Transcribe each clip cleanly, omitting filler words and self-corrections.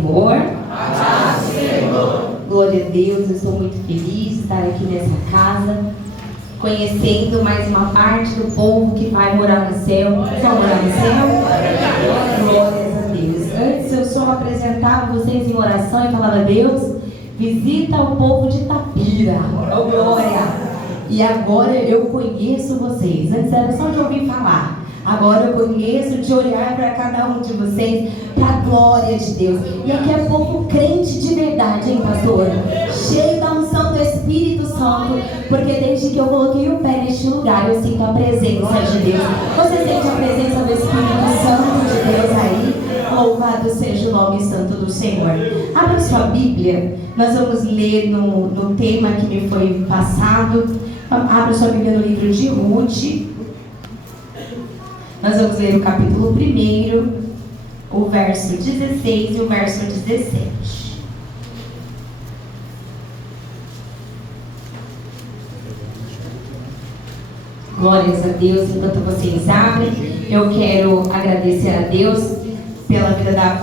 Senhor. Glória a Deus, eu estou muito feliz de estar aqui nessa casa, conhecendo mais uma parte do povo que vai morar no céu. Vão morar no céu? Glórias a Deus. Antes eu só apresentava vocês em oração e falava: Deus, visita o povo de Itapira. Oh, glória! E agora eu conheço vocês. Antes era só de ouvir falar. Agora eu conheço de olhar para cada um de vocês, para a glória de Deus. E aqui é povo crente de verdade, hein, pastor? Cheio da unção do Espírito Santo, porque desde que eu coloquei o pé neste lugar, eu sinto a presença de Deus. Você sente a presença do Espírito Santo de Deus aí? Louvado seja o nome santo do Senhor. Abra sua Bíblia, nós vamos ler no tema que me foi passado. Abra sua Bíblia no livro de Ruth. Nós vamos ler o capítulo 1, o verso 16 e o verso 17. Glórias a Deus. Enquanto vocês abrem, eu quero agradecer a Deus pela vida da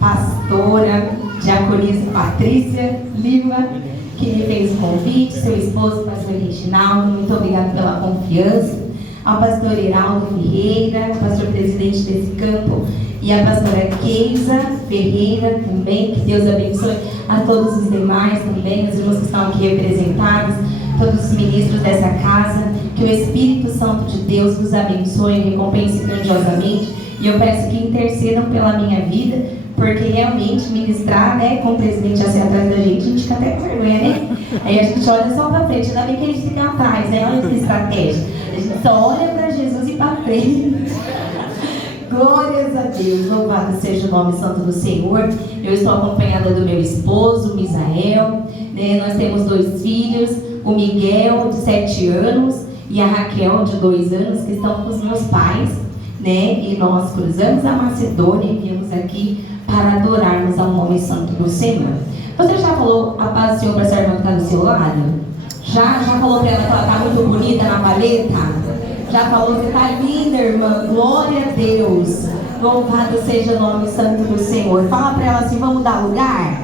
pastora diaconisa Patrícia Lima, que me fez o convite, seu esposo, pastor Reginaldo, muito obrigado pela confiança. Ao pastor Heraldo Ferreira, pastor presidente desse campo, e a pastora Keisa Ferreira também, que Deus abençoe a todos os demais também, os irmãos que estão aqui representados, todos os ministros dessa casa, que o Espírito Santo de Deus nos abençoe e recompense grandiosamente, e eu peço que intercedam pela minha vida, porque realmente ministrar, né, com o presidente assim atrás da gente, a gente fica até com vergonha, né? Aí a gente olha só pra frente, ainda bem que eles ficam atrás, né? Olha que estratégia. A gente só olha pra Jesus e pra frente. Glórias a Deus, louvado seja o nome santo do Senhor. Eu estou acompanhada do meu esposo, Misael, né? Nós temos 2 filhos, o Miguel, de 7 anos, e a Raquel, de 2 anos, que estão com os meus pais, né? E nós cruzamos a Macedônia e viemos aqui para adorarmos ao nome santo do Senhor. Você já falou a paz do Senhor para a sua irmã que está do seu lado? Já falou para ela que ela está muito bonita na paleta? Já falou que está linda, irmã? Glória a Deus. Louvado seja o nome santo do Senhor. Fala para ela assim: vamos dar lugar?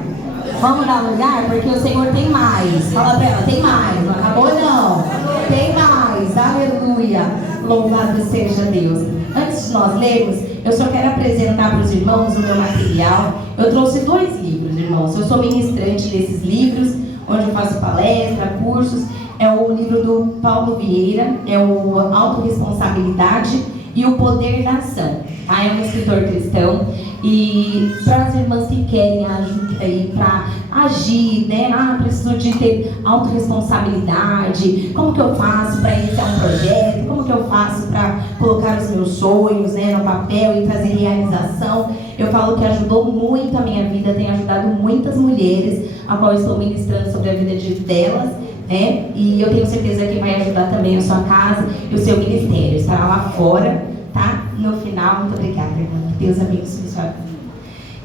Vamos dar lugar? Porque o Senhor tem mais. Fala para ela: tem mais. Não acabou não? Tem mais. Aleluia. Louvado seja Deus. Antes de nós lermos, eu só quero apresentar para os irmãos o meu material. Eu trouxe 2 livros, irmãos. Eu sou ministrante desses livros, onde eu faço palestra, cursos. É o livro do Paulo Vieira, é o Autoresponsabilidade e o Poder da Ação. É um escritor cristão. E para as irmãs que querem ajuda aí para agir, né? Preciso de ter autorresponsabilidade. Como que eu faço para iniciar um projeto? Como que eu faço para colocar os meus sonhos, né, no papel e trazer realização? Eu falo que ajudou muito a minha vida, tem ajudado muitas mulheres, a qual eu estou ministrando sobre a vida delas, né? E eu tenho certeza que vai ajudar também a sua casa e o seu ministério. Estará lá fora, tá? No final, muito obrigada, irmã. Deus abençoe a sua vida.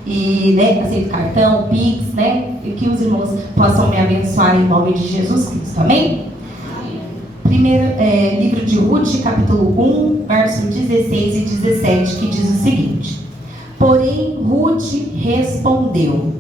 E, né, aceito cartão, Pix, né? E que os irmãos possam me abençoar em nome de Jesus Cristo. Amém? Primeiro, livro de Ruth, capítulo 1, verso 16 e 17, que diz o seguinte: porém, Ruth respondeu: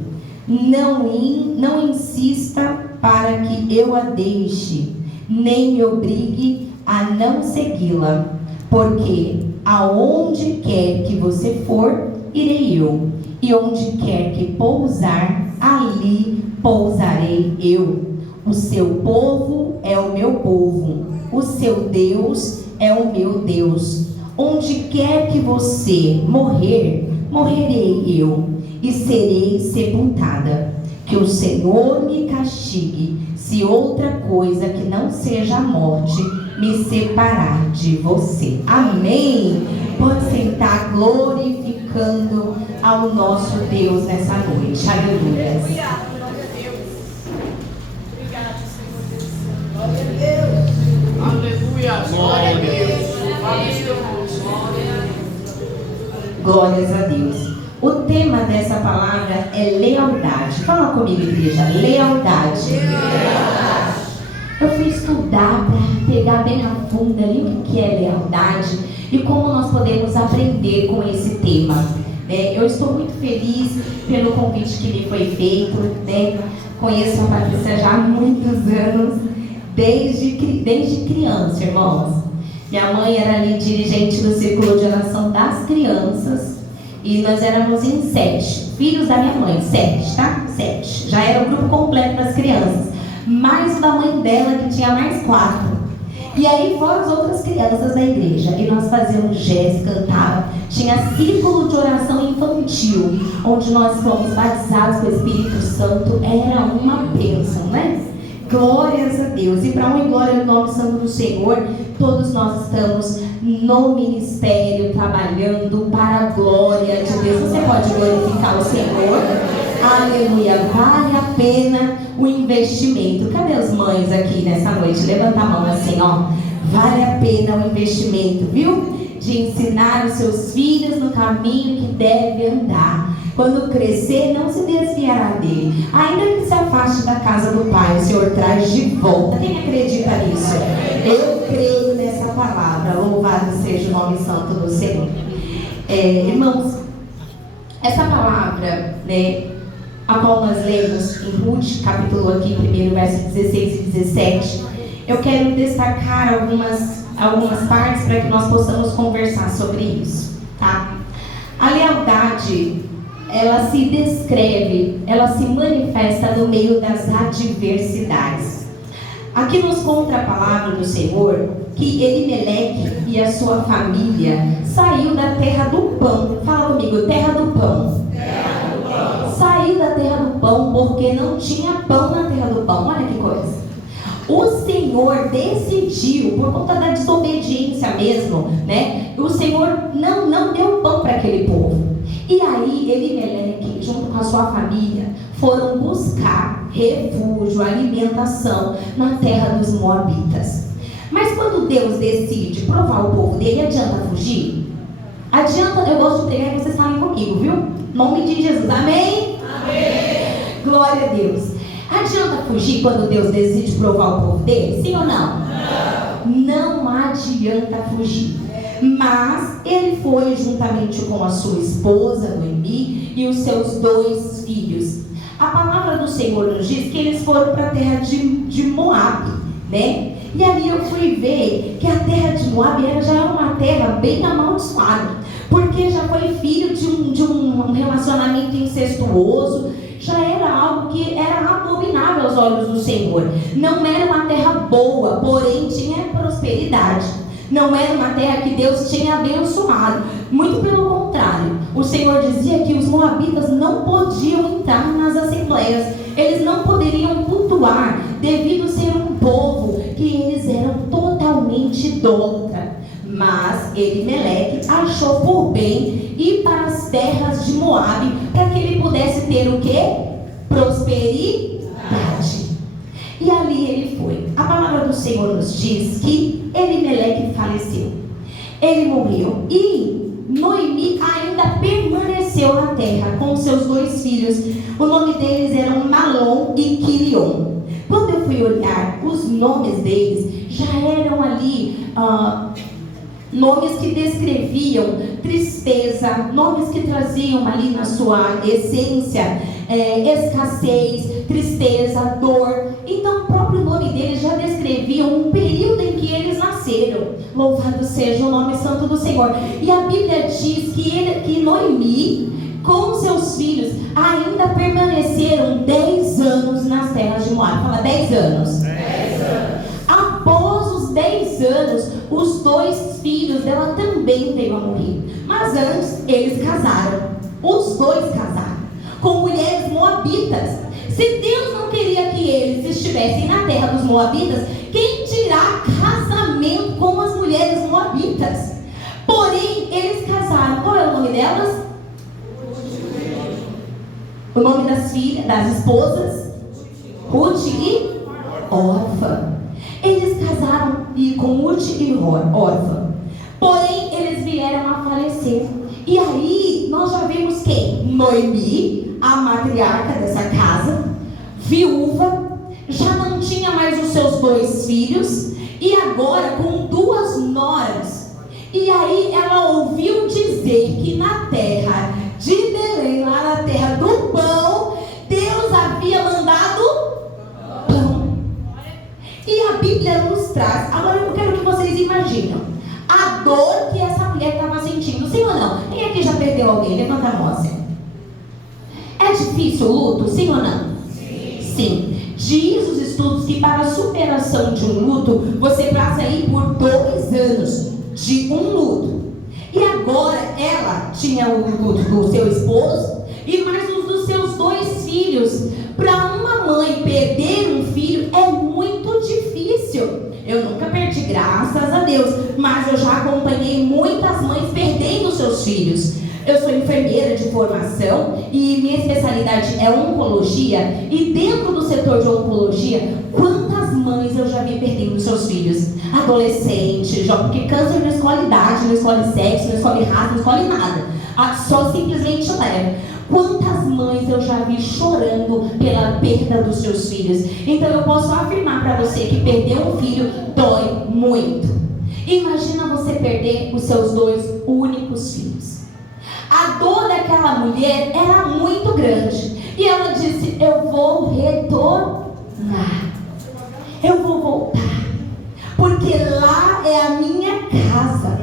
não insista para que eu a deixe, nem me obrigue a não segui-la, porque aonde quer que você for, irei eu, e onde quer que pousar, ali pousarei eu. O seu povo é o meu povo, o seu Deus é o meu Deus. Onde quer que você morrer, morrerei eu, e serei sepultada. Que o Senhor me castigue, se outra coisa que não seja a morte me separar de você. Amém? Pode sentar, glorificando ao nosso Deus nessa noite. Aleluia. Obrigado, Senhor. Glória a Deus. Aleluia. Glória a Deus. Glórias a Deus. O tema dessa palavra é lealdade. Fala comigo, igreja. Lealdade. Eu fui estudar para pegar bem a fundo ali o que é lealdade e como nós podemos aprender com esse tema. Eu estou muito feliz pelo convite que me foi feito, né? Conheço a Patrícia já há muitos anos, desde criança, irmãos. Minha mãe era ali dirigente do Círculo de Oração das Crianças e nós éramos em 7, filhos da minha mãe, 7, tá? 7. Já era o grupo completo das crianças, mais o da mãe dela que tinha mais 4. E aí fora as outras crianças da igreja. E nós fazíamos gestos, cantava. Tinha círculo de oração infantil, onde nós fomos batizados com o Espírito Santo. Era uma bênção, né? Glórias a Deus. E para honra e glória no nome santo do Senhor, todos nós estamos no ministério, trabalhando para a glória de Deus. Você pode glorificar o Senhor? Aleluia. Vale a pena o investimento. Cadê as mães aqui nessa noite? Levanta a mão assim, ó. Vale a pena o investimento, viu? De ensinar os seus filhos no caminho que deve andar. Quando crescer, não se desviará dele. Ainda que se afaste da casa do Pai, o Senhor traz de volta. Quem acredita nisso? Eu creio nessa palavra. Louvado seja o nome santo do Senhor. Irmãos, essa palavra, né, a qual nós lemos em Ruth, capítulo aqui, 1, verso 16 e 17, eu quero destacar algumas partes para que nós possamos conversar sobre isso, tá? A lealdade, ela se descreve, ela se manifesta no meio das adversidades. Aqui nos conta a palavra do Senhor que Elimeleque e a sua família saiu da terra do pão. Fala comigo, terra do pão. Saiu da terra do pão porque não tinha pão na terra do pão. Olha que coisa. O Senhor decidiu, por conta da desobediência mesmo, né? O Senhor não deu pão para aquele povo. E aí Elimeleque, junto com a sua família, foram buscar refúgio, alimentação na terra dos Moabitas. Mas quando Deus decide provar o povo dele, adianta fugir? Adianta, eu gosto de pregar e vocês falem comigo, viu? Em nome de Jesus, amém? Amém. Glória a Deus. Adianta fugir quando Deus decide provar o povo dele? Sim ou não? Não adianta fugir. Mas ele foi juntamente com a sua esposa, Noemi, e os seus 2 filhos. A palavra do Senhor nos diz que eles foram para a terra de Moabe, né? E ali eu fui ver que a terra de Moabe já era uma terra bem amaldiçoada, porque já foi filho de um relacionamento incestuoso, já era algo que era abominável aos olhos do Senhor. Não era uma terra boa, porém tinha prosperidade. Não era uma terra que Deus tinha abençoado. Muito pelo contrário. O Senhor dizia que os moabitas não podiam entrar nas assembleias. Eles não poderiam cultuar, devido a ser um povo que eles eram totalmente idólatra. Mas Elimeleque achou por bem ir para as terras de Moabe, para que ele pudesse ter o quê? Prosperidade. E ali ele foi. A palavra do Senhor nos diz que Elimeleque faleceu. Ele morreu. E Noemi ainda permaneceu na terra com seus 2 filhos. O nome deles eram Malom e Quilion. Quando eu fui olhar, os nomes deles já eram ali nomes que descreviam tristeza, nomes que traziam ali na sua essência escassez, tristeza, dor. Então o próprio nome deles já descrevia um período em que eles nasceram. Louvado seja o nome santo do Senhor. E a Bíblia diz que Noemi, com seus filhos, ainda permaneceram 10 anos nas terras de Moabe. Fala 10 anos. 10 anos. Após os 10 anos, os 2 filhos dela também veio a morrer. Mas antes, eles casaram. Os 2 casaram com mulheres moabitas. Se Deus não queria que eles estivessem na terra dos moabitas, quem dirá casamento com as mulheres moabitas? Porém, eles casaram. Qual é o nome delas? O nome das filhas, das esposas? Ruth e Orfa. Eles casaram com Ruth e Orfa. Porém, eles vieram a falecer. E aí, nós já vemos quem? Noemi, a matriarca dessa casa, viúva, já não tinha mais os seus 2 filhos, e agora com 2 noras. E aí ela ouviu dizer que na terra de Belém, lá na terra do pão, Deus havia mandado pão. E a Bíblia nos traz, agora eu quero que vocês imaginem a dor que essa mulher estava sentindo, sim ou não? Quem aqui já perdeu alguém? Levanta a mão assim. É difícil o luto, sim ou não? Sim. Diz os estudos que para a superação de um luto, você passa aí por 2 anos de um luto. E agora ela tinha o luto do seu esposo e mais um dos seus 2 filhos. Para uma mãe perder um filho é muito difícil. Eu nunca perdi, graças a Deus, mas eu já acompanhei muitas mães perdendo seus filhos. Eu sou enfermeira de formação e minha especialidade é oncologia. E dentro do setor de oncologia, quantas mães eu já vi perdendo seus filhos? Adolescentes, porque câncer não escolhe idade, não escolhe sexo, não escolhe raça, não escolhe nada. Só simplesmente leva. Quantas mães eu já vi chorando pela perda dos seus filhos? Então eu posso afirmar para você que perder um filho dói muito. Imagina você perder os seus 2 únicos filhos. A dor daquela mulher era muito grande. E ela disse: eu vou retornar. Eu vou voltar. Porque lá é a minha casa.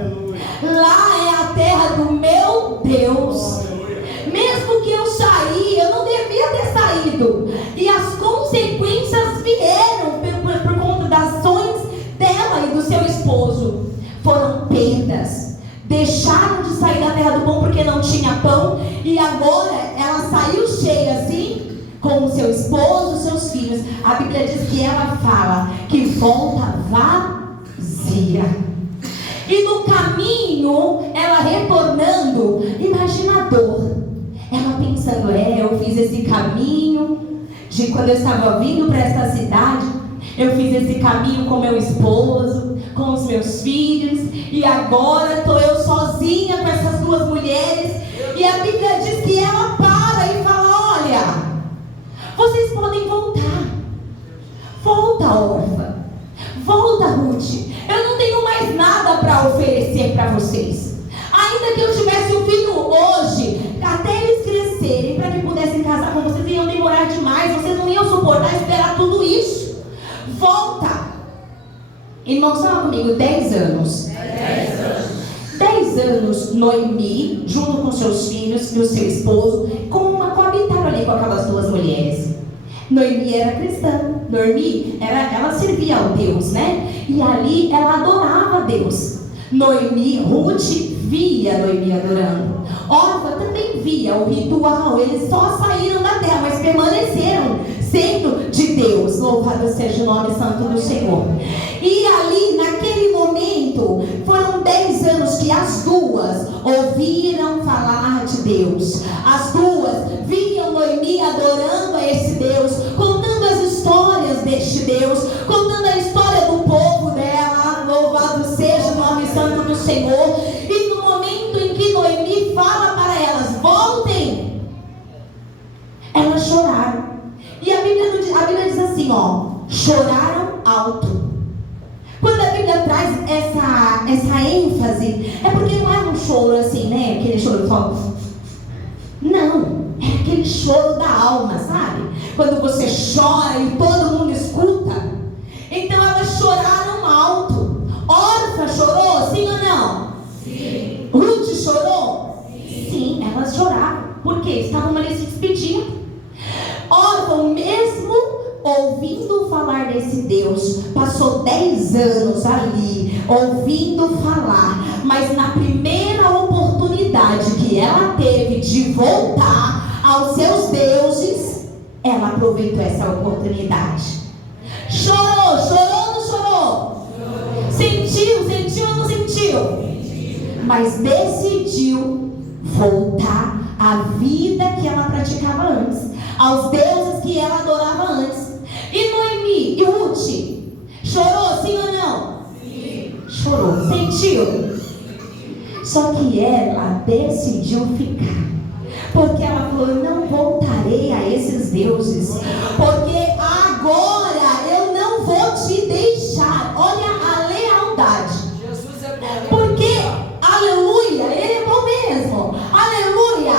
Lá é a terra do meu Deus. Mesmo que eu saí, eu não devia ter saído. E as consequências vieram por conta das ações dela e do seu esposo. Foram perdas. Deixaram de sair da terra do pão porque não tinha pão. E agora ela saiu cheia assim, com o seu esposo, os seus filhos. A Bíblia diz que ela fala que volta vazia. E no caminho, ela retornando, imagina a dor. Ela pensando: eu fiz esse caminho de quando eu estava vindo para esta cidade. Eu fiz esse caminho com meu esposo, com os meus filhos, e agora estou eu sozinha com essas 2 mulheres. E a Bíblia diz que ela para e fala: olha, vocês podem voltar. Volta, órfã. Volta, Ruth. Eu não tenho mais nada para oferecer para vocês. Ainda que eu tivesse um filho hoje, até eles crescerem, para que pudessem casar com vocês, iam demorar demais. Vocês não iam suportar esperar tudo isso. Volta. Irmãos, fala comigo, 10 anos. 10 anos, Noemi, junto com seus filhos e o seu esposo, coabitaram ali com aquelas 2 mulheres. Noemi era cristã. Noemi, ela servia ao Deus, né? E ali ela adorava a Deus. Ruth via Noemi adorando. Orfa também via o ritual. Eles só saíram da terra, mas permaneceram sendo de Deus. Louvado seja o nome santo do Senhor. E ali, naquele momento, foram 10 anos que as 2 ouviram falar de Deus. As 2 viam Noemi adorando a esse Deus, contando as histórias deste Deus, contando a história do povo dela. Louvado seja o nome santo do Senhor. E no momento em que Noemi fala para elas: voltem, elas choraram. E a Bíblia diz assim, choraram alto. Quando a Bíblia traz essa ênfase, é porque não é um choro assim, né? Aquele choro só. Não, é aquele choro da alma, sabe? Quando você chora e todo mundo escuta. Então elas choraram alto. Orfa chorou, sim ou não? Sim. Ruth chorou? Sim, elas choraram. Por quê? Estavam ali se despedindo. Órfã, mesmo ouvindo falar desse Deus, passou 10 anos ali, ouvindo falar, mas na primeira oportunidade que ela teve de voltar aos seus deuses, ela aproveitou essa oportunidade. Chorou ou não chorou? Sentiu ou não sentiu? Mas decidiu voltar à vida que ela praticava antes, aos deuses que ela adorava antes. E Noemi e Ruth, chorou sim ou não? Sim. Chorou, sentiu? Só que ela decidiu ficar, porque ela falou: não voltarei a esses deuses, porque agora eu não vou te deixar. Olha a lealdade. Jesus é bom. Porque, aleluia, ele é bom mesmo. Aleluia.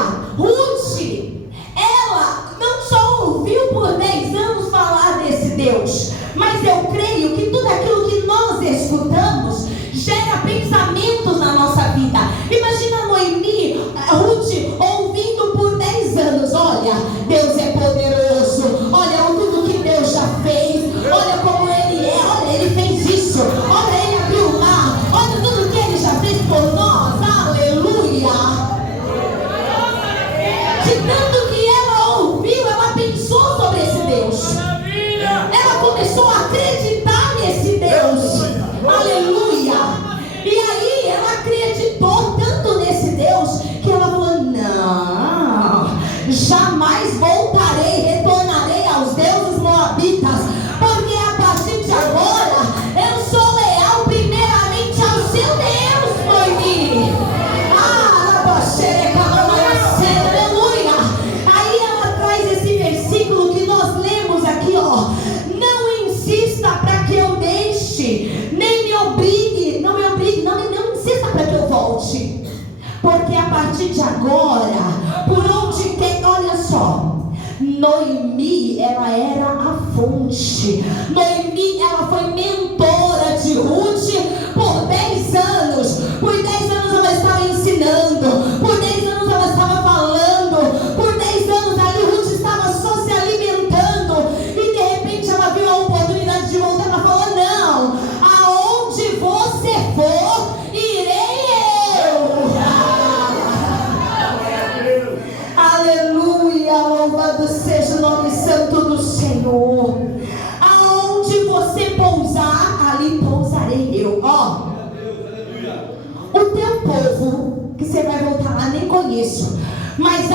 Deus. Mas eu creio que tudo aquilo que nós escutamos gera pensamentos na nossa vida. Imagina Noemi, Ruth, ouvindo por 10 anos: olha, Deus é poderoso, olha tudo que Deus já fez, olha como Ele é, olha, Ele fez isso, olha, Ele abriu o mar, olha tudo que Ele já fez por nós, aleluia. De tanto que ela ouviu, ela pensou sobre esse Deus, ela começou a acreditar nesse Deus, aleluia. E aí ela acreditou tanto nesse Deus que ela falou: não, jamais voltarei, retornarei aos deuses moabitas, porque a partir de agora eu sou leal primeiramente ao seu Deus, Noemi. Aleluia. Aí ela traz esse versículo que nós lemos aqui, ó: não insista para que eu deixe, nem me obrigue, não insista para que eu volte, porque a partir de agora, por onde quer, olha só, Noemi, ela era a fonte. Noemi, ela foi mentora de Ruth por 10 anos. Por 10 anos ela estava ensinando, por 10 anos ela estava falando, por 10 anos ali Ruth estava só se alimentando, e de repente ela viu a oportunidade de voltar. Ela falou: não, aonde você for, irei eu. Aleluia, louvado seja o nome santo do Senhor. Aonde você pousar, ali pousarei eu. Ó, o teu povo, que você vai voltar lá, nem conheço, mas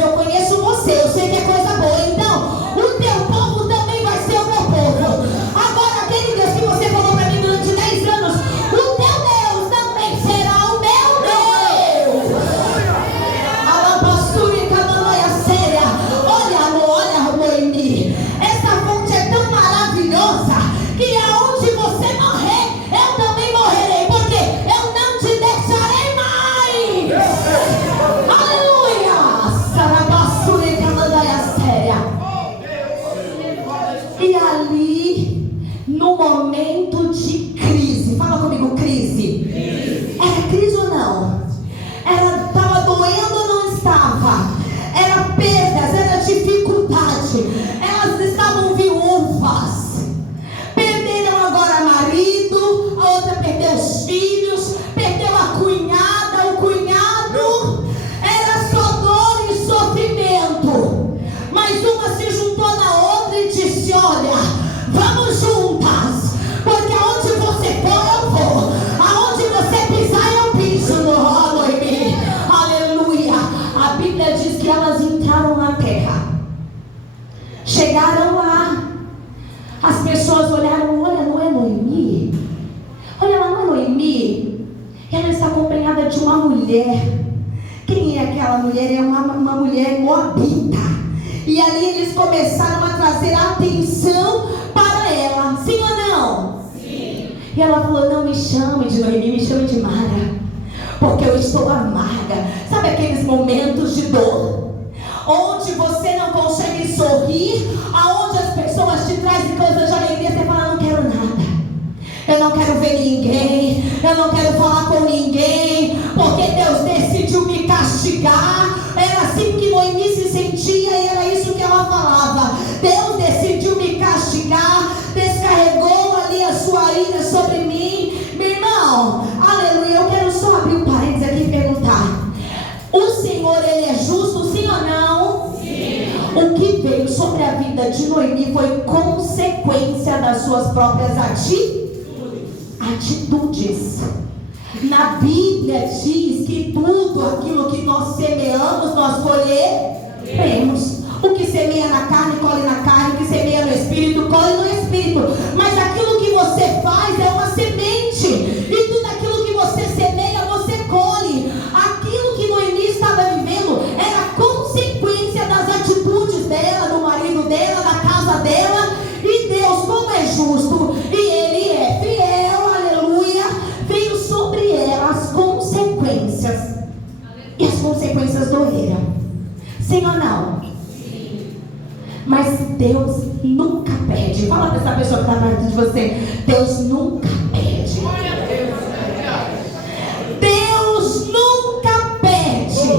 eu conheço você, eu sei que é coisa boa. Então, o teu povo também vai ser o meu povo. Agora, aquele Deus que você falou para mim durante 10 anos, o teu Deus também será o meu Deus. Olha, Noemi, essa fonte é tão maravilhosa que aonde você morrer, eu também morrerei, porque eu não te deixarei mais. Aleluia. E ali, no momento de crise, fala comigo, crise. Era crise ou não? Estava doendo ou não estava? Era perdas, era dificuldade. Elas estavam viúvas, perderam agora marido, a outra perdeu os filhos, perdeu a cunhada, o cunhado. Era só dor e sofrimento. Mas uma se juntou na outra e disse: olha, vamos juntas, porque aonde você for eu vou, aonde você pisar eu piso. Noemi, aleluia. A Bíblia diz que elas entraram na terra, chegaram lá, as pessoas olharam: olha, não é Noemi? Olha lá, não é Noemi? Ela está acompanhada de uma mulher. Quem é aquela mulher? É uma mulher moabita. E ali eles começaram a trazer atenção para ela, sim ou não? Sim. E ela falou: não me chame de Noemi, me chame de Mara, porque eu estou amarga. Sabe aqueles momentos de dor, onde você não consegue sorrir, aonde as pessoas te trazem coisas de alegria, você fala: não quero nada, eu não quero ver ninguém, eu não quero falar com ninguém, porque Deus decidiu me castigar. Era assim que Noemi se sentia, e era isso que ela falava: Deus decidiu me castigar, descarregou ali a sua ira sobre mim. Meu irmão, aleluia. Eu quero só abrir um parênteses aqui e perguntar: o Senhor, Ele é justo, sim ou não? Sim. O que veio sobre a vida de Noemi foi consequência das suas próprias atitudes. Na Bíblia diz que tudo aquilo que nós semeamos, nós colheremos. O que semeia na carne, colhe na carne. O que semeia no Espírito, colhe no Espírito. Mas aquilo que você faz é uma semente, e tudo aquilo que você semeia, você colhe. Aquilo que Noemi estava vivendo era consequência das atitudes dela, do marido dela, da casa dela. E Deus, como é justo e Ele é fiel, aleluia, veio sobre ela as consequências. E as consequências doeram, sim ou não? Sim. Mas Deus nunca perde pede. Fala para essa pessoa que está perto de você: Deus nunca pede. Deus nunca pede.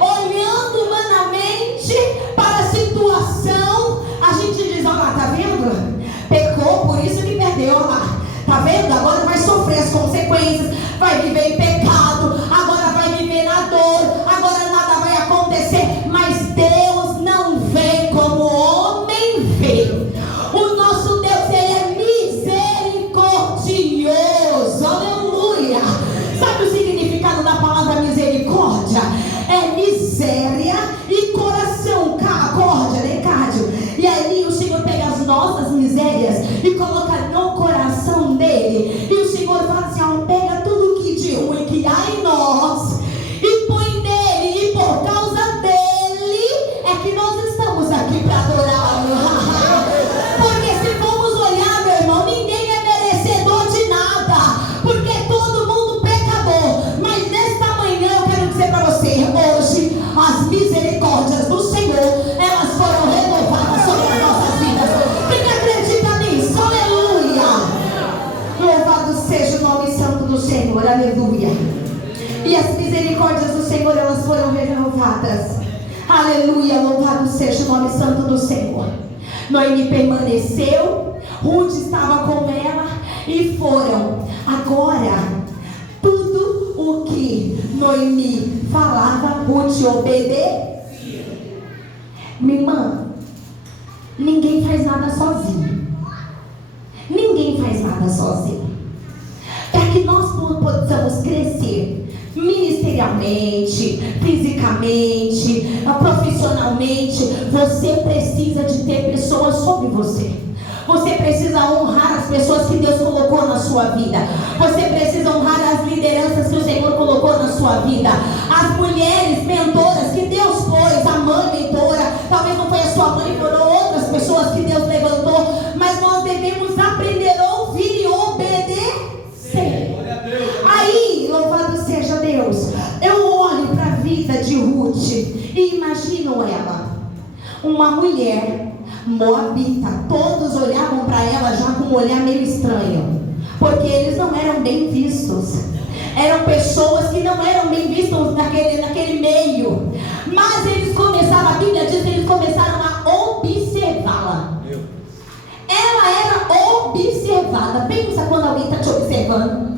Olhando humanamente para a situação, a gente diz: olha lá, tá vendo? Pecou, por isso que perdeu. Olha lá, tá vendo? Agora vai sofrer as consequências, vai viver em pecado, agora vai viver na dor, agora nada vai acontecer. Mas Deus não vê como o homem vê. O nosso Deus, Ele é misericordioso. Aleluia. Sabe o significado da palavra misericórdia? É miséria e coração. Córdia, né, Cádio? E aí o Senhor pega as nossas misérias e coloca no coração dele. E o Senhor fala assim: ó, pega tudo que de ruim que há em nós e põe nele. E por causa dele é que nós estamos aqui para adorá-lo. Porque se formos olhar, meu irmão, ninguém é merecedor de nada, porque todo mundo pecador. Mas nesta manhã eu quero dizer para você: hoje as misericórdias do Senhor, elas foram renovadas sobre as nossas vidas. Quem acredita nisso? Aleluia. Louvado seja o nome santo do Senhor. Aleluia. E as misericórdias do Senhor, elas foram renovadas. Aleluia. Louvado seja o nome santo do Senhor. Noemi permaneceu, Ruth estava com ela e foram. Agora, tudo o que Noemi falava, Ruth obedecia. Minha irmã, ninguém faz nada sozinho. Ninguém faz nada sozinho. Para que nós possamos crescer ministerialmente, fisicamente, profissionalmente, você precisa de ter pessoas sobre você. Você precisa honrar as pessoas que Deus colocou na sua vida. Você precisa honrar as lideranças que o Senhor colocou na sua vida. As mulheres mentoras que Deus pôs, a mãe mentora, talvez não foi a sua mãe, foram outras pessoas que Deus levantou. Mas nós devemos aprender a ouvir e obedecer. Aí, louvado seja Deus, eu olho para a vida de Ruth e imagino ela, uma mulher moabita. Todos olhavam para ela já com um olhar meio estranho, porque eles não eram bem vistos. Eram pessoas que não eram bem vistas naquele meio. Mas eles começaram, a Bíblia diz que eles começaram a observá-la. Ela era observada. Pensa quando alguém está te observando,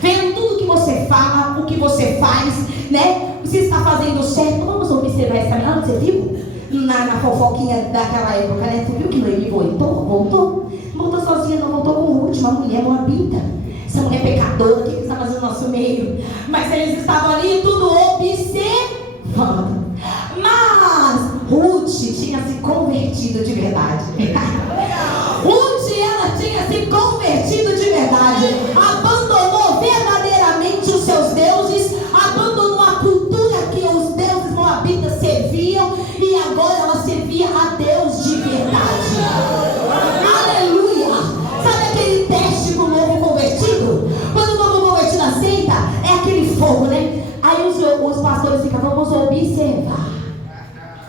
vendo tudo que você fala, o que você faz, né? Se está fazendo certo. Vamos observar essa menina. Você viu? Na fofoquinha daquela época, né? Tu viu que Noemi voltou? Não voltou sozinha, não voltou com Ruth, uma mulher moabita. Essa mulher pecadora, o que está fazendo no nosso meio? Mas eles estavam ali tudo observando. Mas Ruth tinha se convertido de verdade. Ruth, ela tinha se convertido de verdade. Abandonou verdadeiramente os seus deuses, abandonou a cultura que os deuses moabitas serviam, e agora ela servia a Deus de verdade. Aleluia! Sabe aquele teste do novo convertido? Quando o novo convertido aceita, é aquele fogo, né? Aí os pastores ficam: vamos observar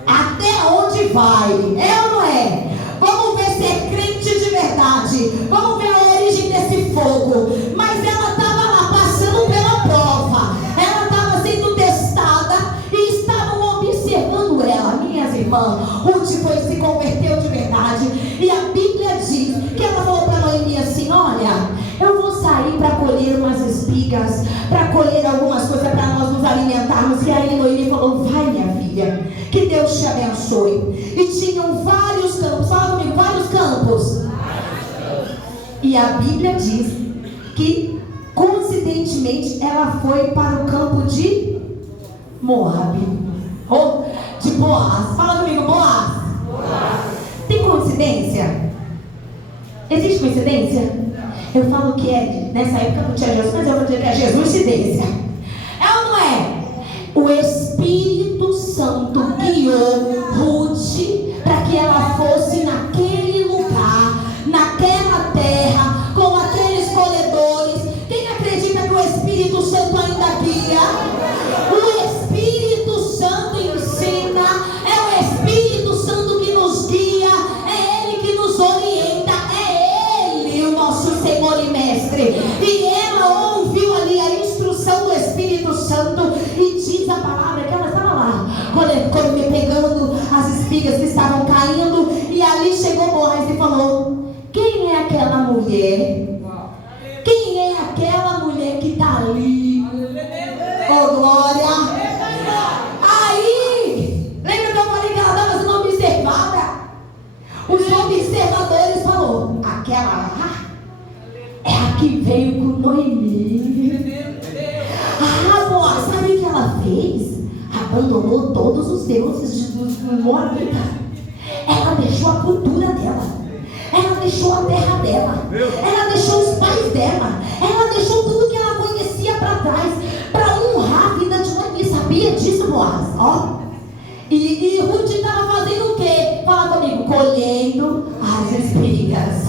até onde vai, é ou não é? Vamos ver se é crente de verdade, vamos ver a origem desse fogo. Mas ela estava lá passando pela prova, ela estava sendo testada e estavam observando ela. Minhas irmãs, Ruth se converteu de verdade, e a Bíblia diz que ela falou para Noemi assim: olha, eu vou sair para colher umas espigas, para colher algumas coisas para nós nos alimentarmos. E aí Noemi falou: vai, minha filha, que Deus te abençoe. E tinham vários campos. Fala comigo: vários campos. E a Bíblia diz que coincidentemente ela foi para o campo de Moabe, ou de Boaz. Fala comigo: Boaz. Tem coincidência? Existe coincidência? Eu falo que é, nessa época não tinha Jesus, mas eu vou dizer que é Jesus-cidência. É ou não é? O Espírito Santo guiou Ruth para que ela fosse naquele lugar, naquela terra, com aqueles colhedores. Quem acredita que o Espírito Santo ainda guia? O Espírito Santo ensina, é o Espírito Santo que nos guia, é Ele que nos orienta. aquela lá é a que veio com Noemi. Boaz, sabe o que ela fez? Abandonou todos os deuses do Moabita. Ela deixou a cultura dela, ela deixou a terra dela, ela deixou os pais dela, ela deixou tudo que ela conhecia para trás, para honrar a vida de Noemi. Sabia disso, Boaz? Ó. E Ruth estava fazendo o quê? Fala comigo, colhendo as espigas.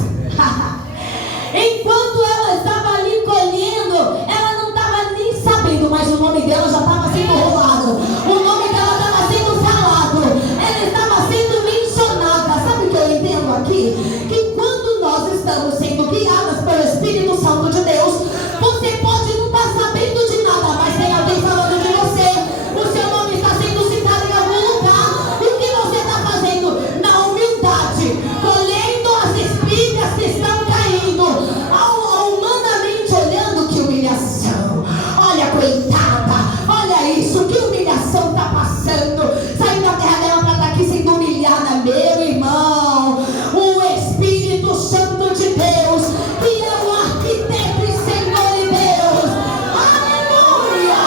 Enquanto ela estava ali colhendo, ela não estava nem sabendo, mas o nome dela já estava sendo rolado, o nome dela estava sendo falado, ela estava sendo mencionada. Sabe o que eu entendo aqui? Que quando nós estamos sendo guiadas pelo Espírito Santo de Deus, você pode não estar sabendo de nada, mas tem alguém falando de você, o seu nome está sendo citado em algum lugar. E o que você está fazendo? Na humildade, colhendo as espigas que estão caindo, humanamente olhando. Que humilhação, olha, coitada, olha isso, que humilhação está passando, saindo da terra dela para estar aqui sendo humilhada. Meu irmão, o Espírito Santo de Deus, que é o arquiteto e Senhor de Deus, aleluia,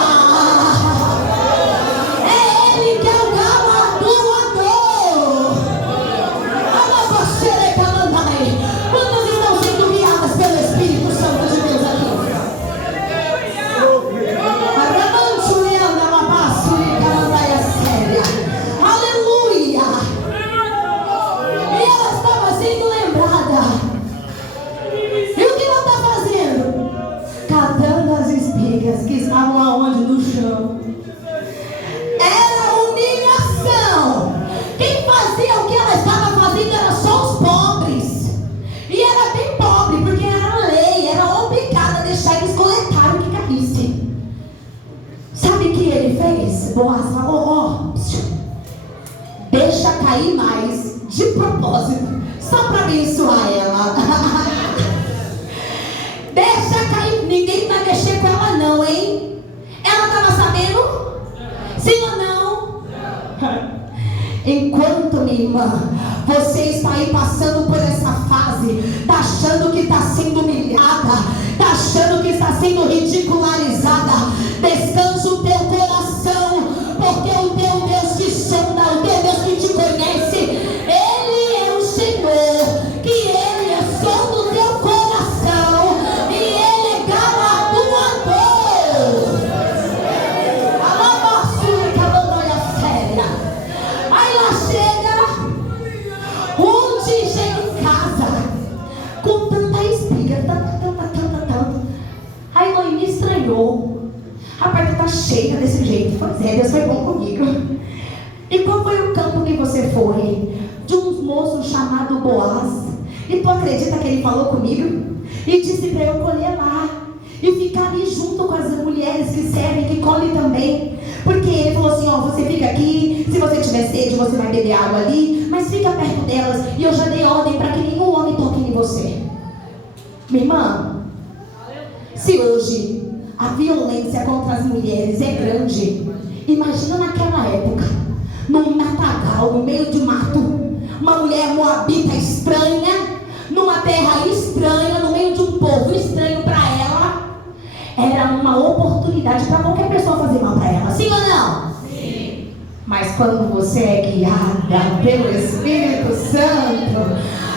é Ele que é o galardoador. Quantas estão sendo guiadas pelo Espírito Santo de Deus aqui? Aleluia! E ela estava sendo lembrada. E o que ela está fazendo? Catando as espigas que estavam aonde? No chão. Era humilhação. Quem fazia o que ela estava fazendo era só os pobres. E era bem pobre, porque era lei, era obrigada a deixar eles coletarem o que caísse. Sabe o que ele fez? Boaz falou, deixa cair mais, de propósito, só para abençoar ela. Deixa cair, ninguém vai mexer com ela não, hein? Ela estava sabendo? Sim ou não? Enquanto, minha irmã, você está aí passando por essa fase, está achando que está sendo humilhada, está achando que está sendo ridicularizada, descansa o teu coração, porque o teu Deus te sonda, o teu Deus que te conhece, Ele é o Senhor, que Ele é som do teu coração, e Ele é galardoador. Aí lá chega, onde chega em casa, com tanta espiga, tanta. Aí Noemi estranhou. A parte está cheia desse jeito. Pois é, Deus foi bom comigo. E qual foi o campo que você foi? De um moço chamado Boaz. E tu acredita que ele falou comigo? E disse para eu colher lá. E ficar ali junto com as mulheres que servem, que colhem também. Porque ele falou assim, você fica aqui, se você tiver sede, você vai beber água ali, mas fica perto delas. E eu já dei ordem para que nenhum homem toque em você. Minha irmã, se hoje a violência contra as mulheres é grande, imagina naquela época, num matagal, no meio de mato, uma mulher moabita estranha, numa terra estranha, no meio de um povo estranho para ela, era uma oportunidade para qualquer pessoa fazer mal para ela, sim ou não? Sim. Mas quando você é guiada pelo Espírito Santo,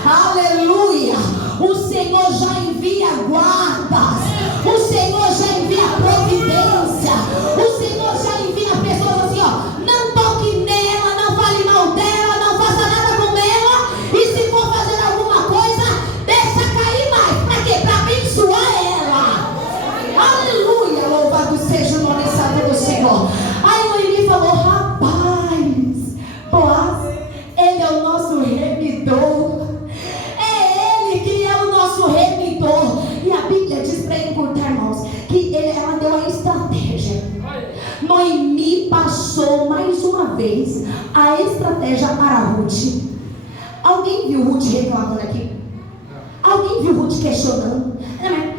aleluia, o Senhor já envia guardas, o Senhor já envia providência, o Senhor já envia pessoas assim, não toque nela, não fale mal dela, não faça nada com ela, e se for fazer alguma coisa, deixa cair mais. Para quê? Para abençoar ela. Aleluia, louvado seja o nome santo do Senhor. Aí Noemi falou, rapaz, Boaz, ele é o nosso remidor, é ele que é o nosso remidor. E a Bíblia diz para encurtar, irmãos, que ela deu a estratégia. Noemi passou mais uma vez a estratégia para Ruth. Alguém viu Ruth reclamando aqui? Alguém viu Ruth questionando?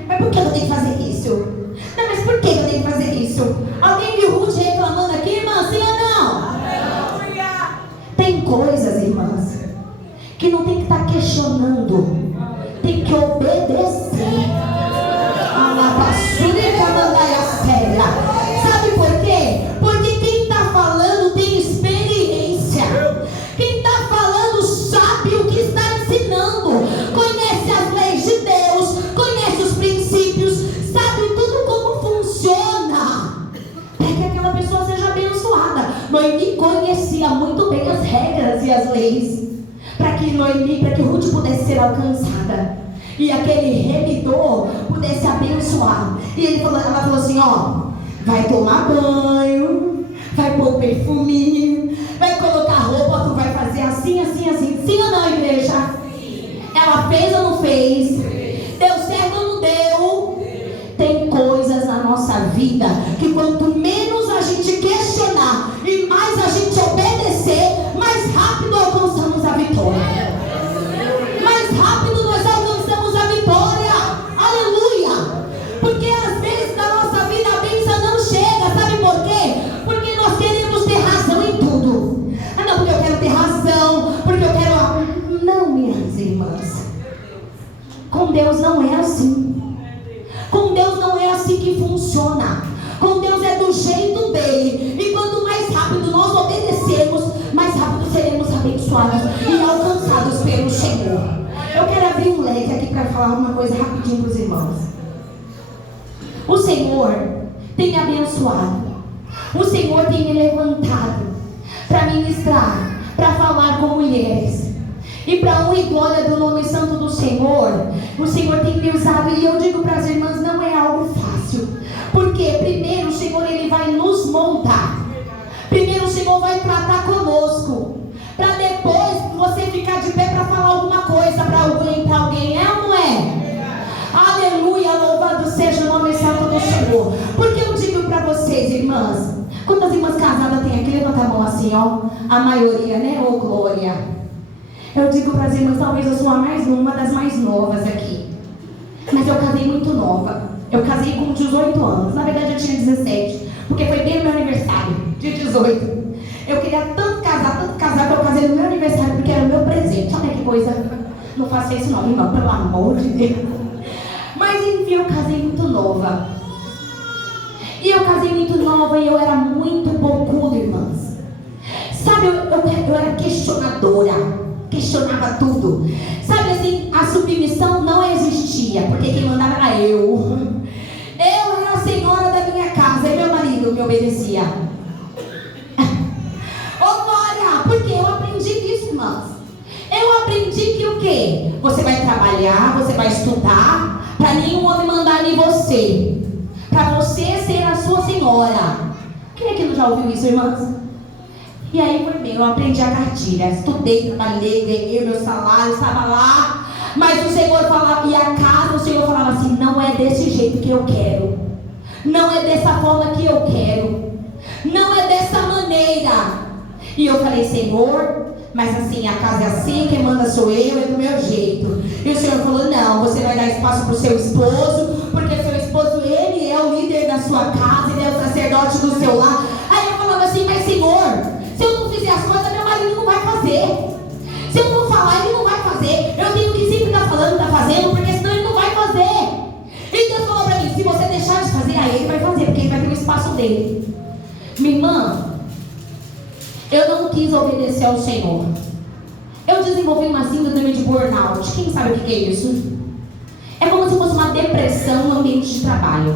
Mas por que eu tenho que fazer isso? Não, mas por que eu tenho que fazer isso? Alguém viu Ruth reclamando aqui, irmã? Sim ou não? Tem coisas, irmãs, que não tem que estar questionando, tem que obedecer. Sabe por quê? Porque quem está falando tem experiência. Quem está falando sabe o que está ensinando, conhece as leis de Deus, conhece os princípios, sabe tudo como funciona, para que aquela pessoa seja abençoada. Noemi conhecia muito bem as regras e as leis, para que Ruth pudesse ser alcançada e aquele remidor pudesse abençoar. E ela falou assim: ó, vai tomar banho, vai pôr perfuminho, vai colocar roupa, tu vai fazer assim, assim, assim. Sim ou não, igreja? Sim. Ela fez ou não fez? Sim. Deu certo ou não deu? Tem coisas na nossa vida que quanto menos a gente questionar e mais a gente obedecer, mais rápido alcançamos a vitória. Mais rápido nós alcançamos a vitória. Aleluia. Porque às vezes na nossa vida a bênção não chega. Sabe por quê? Porque nós queremos ter razão em tudo. Ah não, porque eu quero ter razão, porque eu quero... Não, minhas irmãs, com Deus não é assim. Com Deus não é assim que funciona. Com Deus é do jeito dele. E quanto mais rápido nós obedecemos, mais rápido seremos abençoados e alcançados pelo Senhor. Eu quero abrir um leque aqui para falar uma coisa rapidinho para os irmãos. O Senhor tem me abençoado. O Senhor tem me levantado para ministrar, para falar com mulheres. E para honra e glória do nome santo do Senhor, o Senhor tem me usado. E eu digo para as irmãs, não é algo fácil. Porque primeiro o Senhor ele vai nos moldar. Primeiro o Senhor vai tratar conosco, para depois você ficar de pé para falar alguma coisa para alguém. É ou não é? Aleluia, louvado seja o nome santo do Senhor. Porque eu digo para vocês, irmãs, quantas irmãs casadas tem aqui? Levanta a mão assim, ó. A maioria, né? Ô glória. Eu digo para as irmãs, talvez eu sou uma das mais novas aqui. Mas eu casei muito nova. Eu casei com 18 anos. Na verdade eu tinha 17. Porque foi bem no meu aniversário, de 18. Eu queria tanto casar que eu casei no meu aniversário, porque era o meu presente. Olha que coisa. Não faça isso não, irmão, pelo amor de Deus. Mas enfim, eu casei muito nova. E eu casei muito nova e eu era muito bocuda, irmãs. Sabe, eu era questionadora. Questionava tudo. Sabe assim, a submissão não existia, porque quem mandava era eu. Eu era a senhora da minha casa e meu marido me obedecia. Porque eu aprendi isso, irmãs. Eu aprendi que o quê? Você vai trabalhar, você vai estudar, para nenhum homem mandar em você, para você ser a sua senhora. Quem é que não já ouviu isso, irmãs? E aí foi bem, eu aprendi a cartilha, estudei, trabalhei, ganhei meu salário, estava lá. Mas o Senhor falava, e a casa, o Senhor falava assim: não é desse jeito que eu quero, não é dessa forma que eu quero, não é dessa maneira. E eu falei: Senhor, mas assim, a casa é assim, quem manda sou eu, é do meu jeito. E o Senhor falou: não, você vai dar espaço para o seu esposo, porque seu esposo, ele é o líder da sua casa, ele é o sacerdote do seu lar. Aí eu falava assim: mas Senhor, se eu não fizer as coisas, meu marido não vai fazer. Se eu não falar, ele não vai fazer. Eu tenho que sempre estar falando, estar fazendo, porque senão ele não vai fazer. E Deus falou para mim: se você deixar de fazer, aí ele vai fazer, porque ele vai ter o espaço dele. Minha irmã, eu não quis obedecer ao Senhor. Eu desenvolvi uma síndrome de burnout. Quem sabe o que é isso? É como se fosse uma depressão no ambiente de trabalho.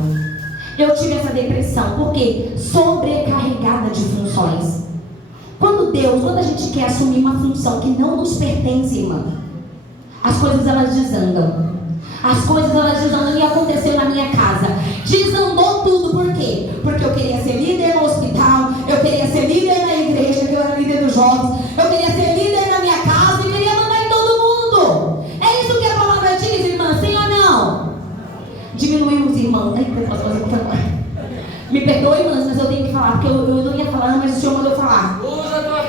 Eu tive essa depressão, porque sobrecarregada de funções. Quando a gente quer assumir uma função que não nos pertence, irmã, as coisas elas desandam. As coisas elas desandam, e aconteceu na minha casa. Desandou tudo, por quê? Porque eu queria ser líder no hospital, eu queria ser líder na igreja, que eu era líder dos jovens, eu queria ser líder na minha casa e queria mandar em todo mundo. É isso que a palavra diz, irmã, sim ou não? Diminuímos, irmão. Me perdoe, irmãs, mas eu tenho que falar, porque eu não ia falar, mas o Senhor mandou falar.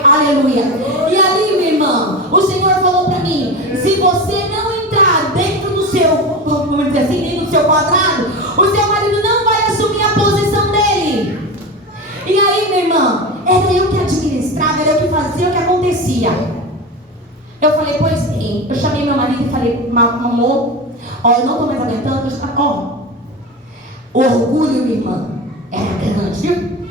Aleluia. E ali, minha irmã, o Senhor falou para mim: se você não entrar dentro do seu, vamos dizer assim, dentro do seu quadrado, o seu marido não vai assumir a posição dele. E aí, minha irmã, era eu que administrava, era eu que fazia o que acontecia. Eu falei, pois bem. Eu chamei meu marido e falei, amor, ó, eu não tô mais aguentando. Ó, o orgulho, minha irmã, era grande, viu?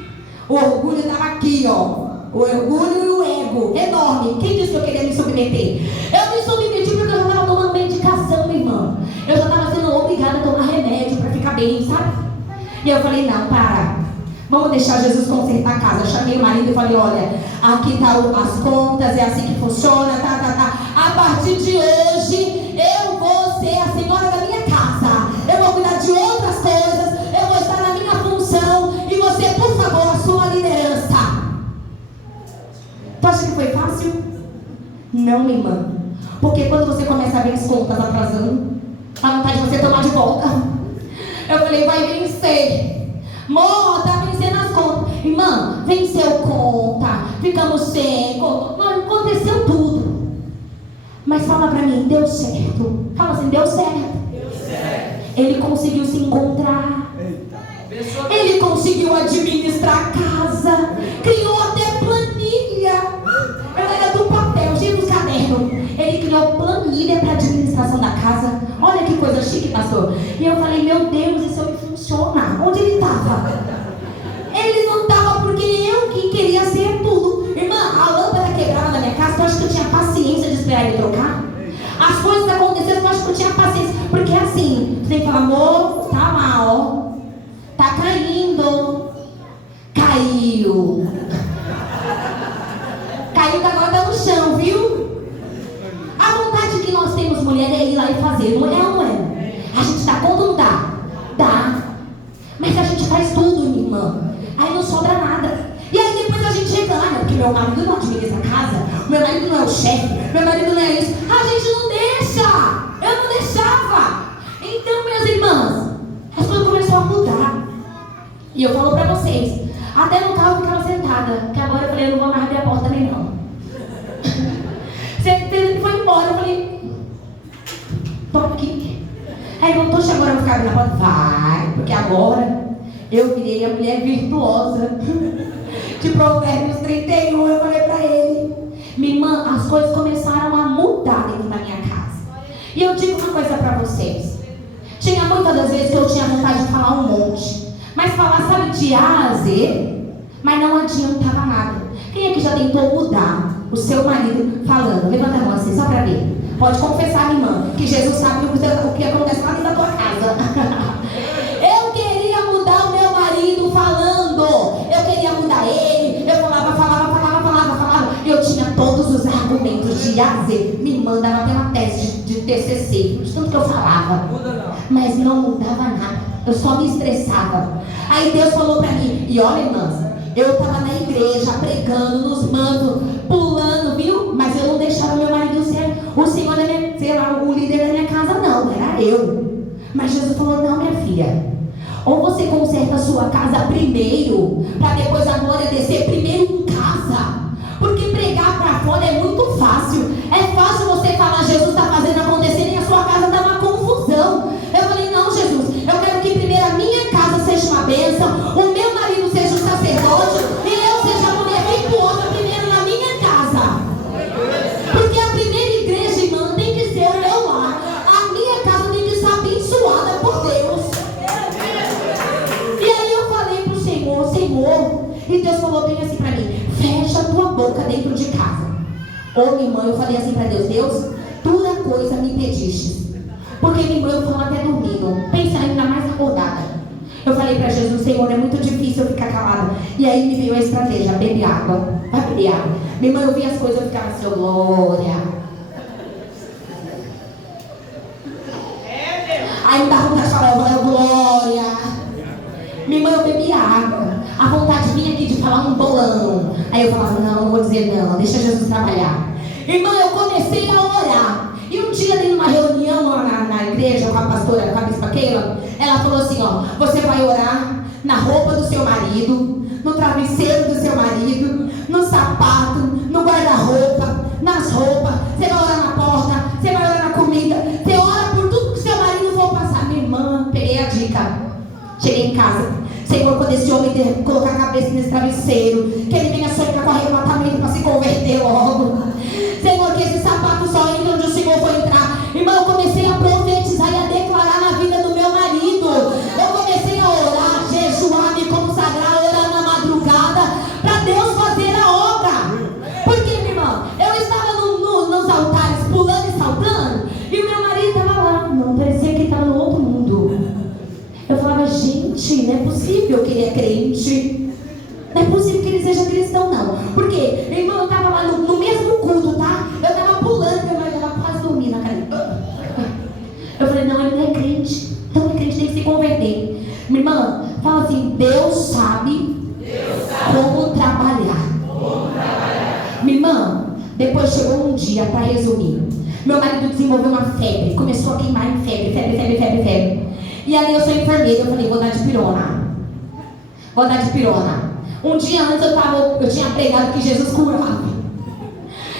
O orgulho estava aqui, ó. O orgulho e o ego, enorme. Quem disse que eu queria me submeter? Eu me submeti porque eu já estava tomando medicação, minha irmã. Eu já estava sendo obrigada a tomar remédio para ficar bem, sabe? E eu falei, não, para. Vamos deixar Jesus consertar a casa. Eu chamei o marido e falei, olha, aqui tá as contas, é assim que funciona, tá. A partir de hoje, eu vou ser a senhora da minha casa. Eu vou cuidar de outras coisas, eu vou estar na minha função, e você, por favor, assuma a liderança. Tu acha que foi fácil? Não, minha irmã. Porque quando você começa a ver as contas atrasando, a vontade de você tomar de volta. Eu falei, vai vencer. Amor, tá vencendo as contas. Irmã, venceu conta, ficamos sem conta. Não, aconteceu tudo. Mas fala pra mim, deu certo. Fala assim, deu certo. Deu certo. Ele conseguiu se encontrar. Ele conseguiu administrar a casa. Criou até planilha. Ela era do papel, cheio dos cadernos. Ele criou planilha para administração da casa. Olha que coisa chique, pastor. E eu falei, meu Deus, isso me funciona. Onde ele estava? Ele não estava porque eu que queria ser tudo. Irmã, a lâmpada quebrava na minha casa. Tu acha que eu tinha paciência de esperar ele trocar? As coisas aconteceram, tu acha que eu tinha paciência? Porque assim, tu tem que falar, amor, tá lá, ó. Tá caindo. Caiu. Caiu que agora tá no chão, viu? A vontade que nós temos, mulher, é ir lá e fazer. Não é ou não é? A gente dá conta ou não dá? Dá. Mas a gente faz tudo, minha irmã. Aí não sobra nada. E aí depois a gente reclama, porque meu marido não administra a casa, meu marido não é o chefe, meu marido não é isso. A gente não deixa. Eu não deixava. Então, minhas irmãs, as coisas começaram a mudar. E eu falo pra vocês, até no carro eu ficava sentada, que agora eu falei, eu não vou mais abrir a porta nem não. Você foi embora, eu falei, tô aqui. Aí voltou, chegou, agora eu vou ficar abrindo a porta. Vai, porque agora eu virei a mulher virtuosa de Provérbios 31. Eu falei pra ele, minha irmã, as coisas começaram a mudar dentro da minha casa. E eu digo uma coisa pra vocês, tinha muitas das vezes que eu tinha vontade de falar um monte, mas falar, sabe, de A a Z, mas não adiantava nada. Quem é que já tentou mudar o seu marido falando? Levanta a mão assim, só pra ver. Pode confessar, minha irmã, que Jesus sabe o que acontece lá dentro da tua casa. Eu queria mudar o meu marido falando. Eu queria mudar ele. Eu falava. Eu tinha todos os argumentos de A a Z. Me mandava até uma tese de TCC, de tanto que eu falava. Mas não mudava nada. Eu só me estressava. Aí Deus falou pra mim, e olha, irmãs, eu estava na igreja, pregando, nos mantos, pulando, viu? Mas eu não deixava meu marido ser o senhor da minha, sei lá, o líder da minha casa, não. Era eu. Mas Jesus falou, não, minha filha. Ou você conserta a sua casa primeiro, para depois a glória descer primeiro em casa. Porque pregar para fora é muito fácil. É fácil você falar, Jesus está fazendo acontecer, e a sua casa está uma confusão. Eu falei, não, Jesus, eu quero que primeiro a minha casa seja uma bênção, o meu marido seja um sacerdote, e eu seja a mulher virtuosa primeiro na minha casa. Porque a primeira igreja, irmã, tem que ser o meu lar. A minha casa tem que ser abençoada por Deus. E aí eu falei pro Senhor, e Deus falou bem assim pra mim, fecha a tua boca dentro de casa. Ô, minha irmã, eu falei assim pra Deus, Deus, toda coisa me pediste. Porque minha irmã, eu falo até dormindo, pensa ainda mais acordada. Eu falei pra Jesus, Senhor, é muito difícil eu ficar calada. E aí me veio a estratégia, bebe água, vai beber água. Minha irmã, eu via as coisas, eu ficava assim, glória. Aí me dava vontade de falar, eu glória. Minha irmã, eu bebia água. A vontade vinha aqui de falar um bolão. Aí eu falava, não vou dizer não, deixa Jesus trabalhar. Irmã, eu comecei a orar. E um dia, em uma reunião lá na igreja, com a pastora, com a bispa Keila, ela falou assim, ó, você vai orar na roupa do seu marido, no travesseiro do seu marido, no sapato, no guarda-roupa, nas roupas, você vai orar na porta, você vai orar na comida, você ora por tudo que seu marido for passar. Minha irmã, peguei a dica, cheguei em casa, Senhor, quando esse homem colocar a cabeça nesse travesseiro, que ele venha sonhar com arrebatamento para se converter logo. Senhor, que esse sapato Irmão, eu comecei a profetizar e a declarar na vida do meu marido. Eu comecei a orar, jejuar, me consagrar, orar na madrugada, para Deus fazer a obra. Porque, meu irmão, eu estava nos altares pulando e saltando, e o meu marido estava lá. Não, parecia que ele estava no outro mundo. Eu falava, gente, não é possível que ele é crente. Não é possível que ele seja cristão, não. Porque, irmão, eu estava lá no mesmo culto, tá? Eu estava pulando, meu marido estava quase dormindo na cadeira. Eu falei, não, ele não é crente. Então, ele é crente, tem que se converter. Minha irmã, fala assim, Deus sabe como trabalhar. Minha irmã, depois chegou um dia, para resumir, meu marido desenvolveu uma febre, começou a queimar em febre. E aí eu sou enfermeira, eu falei, vou dar de pirona. Um dia antes eu tinha pregado que Jesus curava.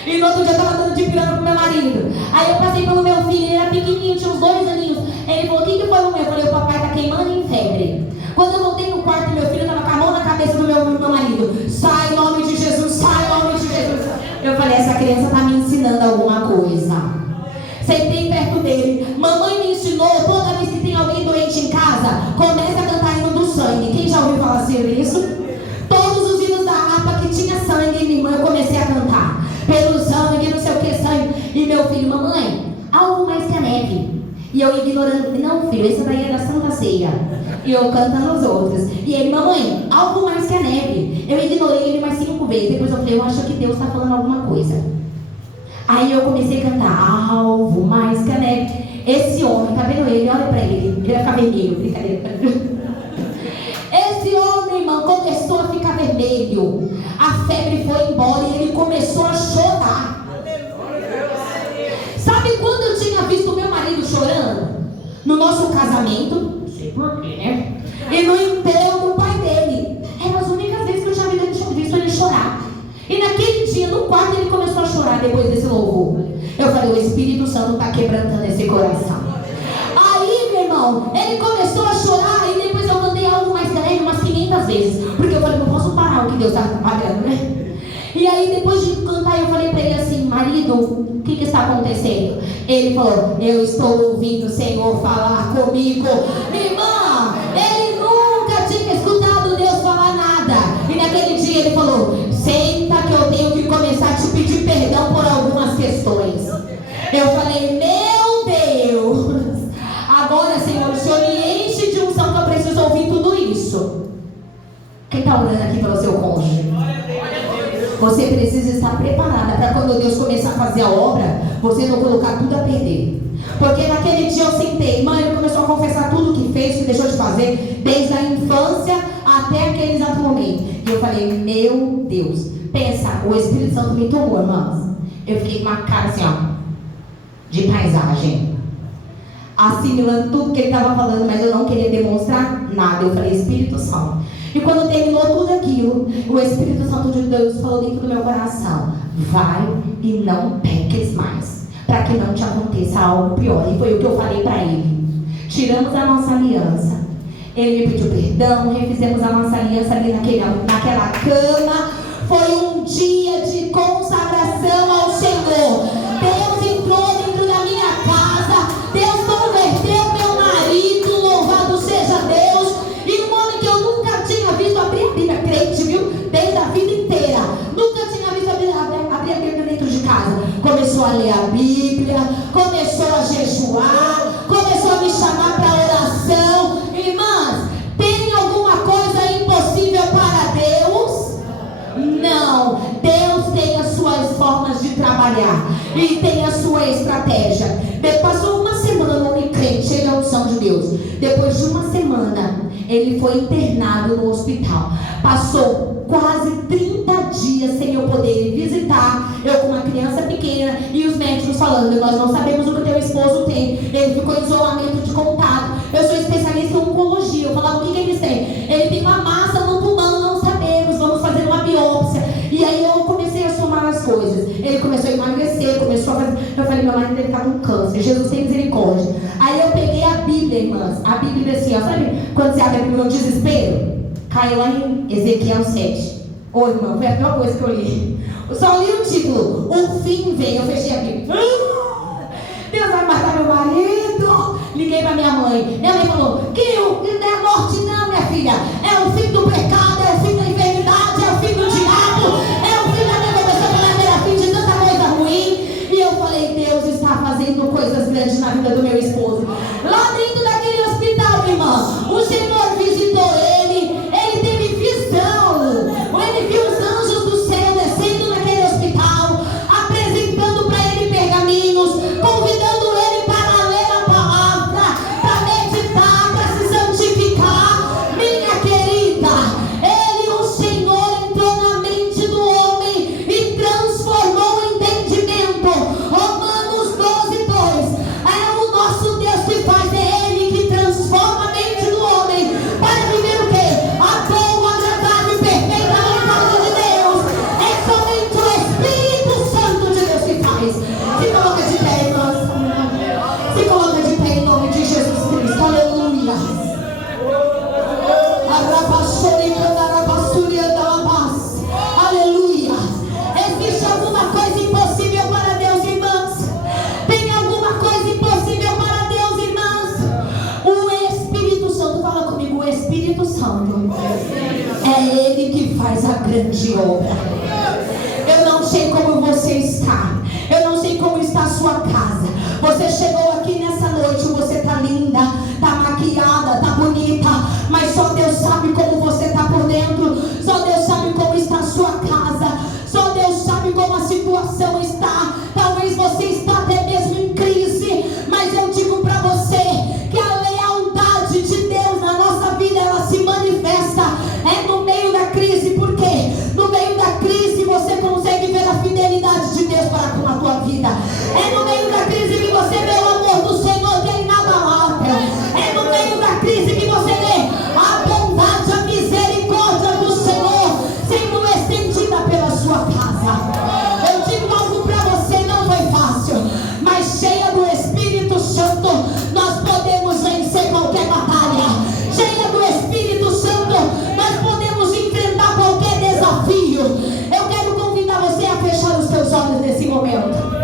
E no outro dia eu estava dando de pirona pro meu marido. Aí eu passei pelo meu filho, ele era pequenininho, tinha uns 2 aninhos. Ele falou, o que foi, mamãe? Eu falei, o papai tá queimando em febre. Quando eu voltei no quarto, meu filho estava com a mão na cabeça do meu marido. Sai em nome de Jesus, sai em nome de Jesus. Eu falei, essa criança está me ensinando alguma coisa. Sentei perto dele. Mamãe me ensinou, toda vez que tem alguém doente em casa, começa a cantar hino do sangue. Quem já ouviu falar sobre isso? Todos os hinos da harpa que tinha sangue, minha irmã, eu comecei a cantar. Pelo sangue, não sei o que, sangue. E meu filho, mamãe, algo mais que a neve. E eu ignorando, não filho, esse daí é da Santa Ceia. E eu cantando os outros. E ele, mamãe, algo mais que a neve. Eu ignorei ele mais 5 vezes. Depois eu falei, eu acho que Deus está falando alguma coisa. Aí eu comecei a cantar, algo mais que a neve. Esse homem, tá vendo ele? Olha pra ele vai ficar vermelho, brincadeira. Esse homem, irmão, começou a ficar vermelho. A febre foi embora e ele começou a chorar. Sabe quando eu tinha visto meu marido chorando? No nosso casamento, não sei porquê, né? E no enterro do pai dele. Eram as únicas vezes que eu já visto ele chorar. E naquele dia, no quarto, ele começou a chorar depois desse louvor. Eu falei, o Espírito Santo está quebrantando esse coração. Aí, meu irmão, ele começou a chorar e depois eu mandei algo mais que ele umas 500 vezes. Porque eu falei, não posso parar o que Deus está trabalhando, né? E aí, depois de cantar, eu falei para ele assim, marido, o que está acontecendo? Ele falou, eu estou ouvindo o Senhor falar comigo. Minha irmã, ele nunca tinha escutado Deus falar nada. E naquele dia ele falou, senta que eu tenho que começar a te pedir perdão por algumas questões. Eu falei, meu Deus, agora, Senhor, o Senhor me enche de unção que eu preciso ouvir tudo isso. Quem está orando aqui pelo seu cônjuge? Você precisa estar preparada para quando Deus começar a fazer a obra, você não colocar tudo a perder. Porque naquele dia eu sentei, mãe, ele começou a confessar tudo que fez, que deixou de fazer, desde a infância até aquele exato momento. E eu falei, meu Deus, pensa, o Espírito Santo me tomou, irmãos. Eu fiquei com uma cara assim, ó, de paisagem, assimilando tudo que ele estava falando, mas eu não queria demonstrar nada. Eu falei, Espírito Santo. E quando terminou tudo aquilo, o Espírito Santo de Deus falou dentro do meu coração, vai e não peques mais, para que não te aconteça algo pior. E foi o que eu falei para ele. Tiramos a nossa aliança, ele me pediu perdão, refizemos a nossa aliança ali naquela cama. Foi um dia de consagração ao Senhor. Deus entrou dentro da minha casa, Deus converteu meu marido, louvado seja Deus. E um homem que eu nunca tinha visto abrir a Bíblia, crente, viu? Desde a vida inteira, nunca tinha visto abrir a Bíblia dentro de casa. Começou a ler a Bíblia, começou a jejuar, começou a me chamar para oração. Irmãs, tem alguma coisa impossível para Deus? Não. Deus tem as suas formas de trabalhar e tem a sua estratégia. Passou uma semana no crente, cheio da unção de Deus. Depois de uma semana, ele foi internado no hospital. Passou quase 30 dias sem eu poder visitar. Eu com uma criança pequena e os médicos falando, nós não sabemos o que o teu esposo tem. Ele ficou em isolamento de contato. Eu sou especialista em oncologia. Eu falava, o que eles têm? Ele tem uma massa no pulmão, não sabemos, vamos fazer uma biópsia. E aí eu comecei a somar as coisas. Ele começou a emagrecer, começou a fazer. Eu falei, meu marido deve estar com câncer, Jesus tem misericórdia. Aí eu peguei a Bíblia, irmãs. A Bíblia assim, ó, sabe quando você abre a Bíblia no desespero? Caiu lá em Ezequiel 7. Ô irmão, foi a pior coisa que eu li. Eu só li o título, o fim vem. Eu fechei a Bíblia. Deus vai matar filha, é o fim do pecado, é o fim da enfermidade, é o fim do diabo, é o fim da devoção, é o fim de tanta coisa ruim. E eu falei, Deus está fazendo coisas grandes na vida do meu esposo. Lá dentro daquele hospital, irmã, o Senhor visitou ele teve visão, ele viu os anjos do céu descendo naquele hospital, apresentando para ele pergaminhos, convidando ele para ler a palavra, para meditar, para se santificar. Minha querida, o Senhor entrou na mente do homem e transformou o entendimento. Romanos 12:2. É o nosso Deus que faz, é Ele que transforma a mente do homem para viver o quê? A boa, agradável e perfeita vontade de Deus. É somente o Espírito Santo de Deus que faz. Se coloca de pé, irmãs. Se coloca de pé em nome de Jesus Cristo. Aleluia. Aleluia. Existe alguma coisa impossível para Deus, irmãs? Tem alguma coisa impossível para Deus, irmãs? O Espírito Santo, fala comigo, o Espírito Santo é Ele que faz a grande obra. Eu não sei como você está, eu não sei como está a sua casa. Você chegou aqui nessa noite, você está linda, está maquiada, está bonita, mas só Deus sabe como você está por dentro. Só Deus sabe como está a sua casa. Só Deus sabe como a situação está. Talvez você está até mesmo em crise, mas eu digo para você que a lealdade de Deus na nossa vida, ela se manifesta no meio da crise. Por quê? No meio da crise você consegue ver a fidelidade de Deus para com a tua vida. É no meio da crise que você vê o amor do Senhor, que é inabalável. É no meio da crise que você vê a bondade, a misericórdia do Senhor sendo estendida pela sua casa. Eu digo algo para você, não foi fácil, mas cheia do Espírito Santo, nós podemos vencer qualquer batalha. Cheia do Espírito Santo, nós podemos enfrentar qualquer desafio. Eu quero convidar você a fechar os teus olhos nesse momento.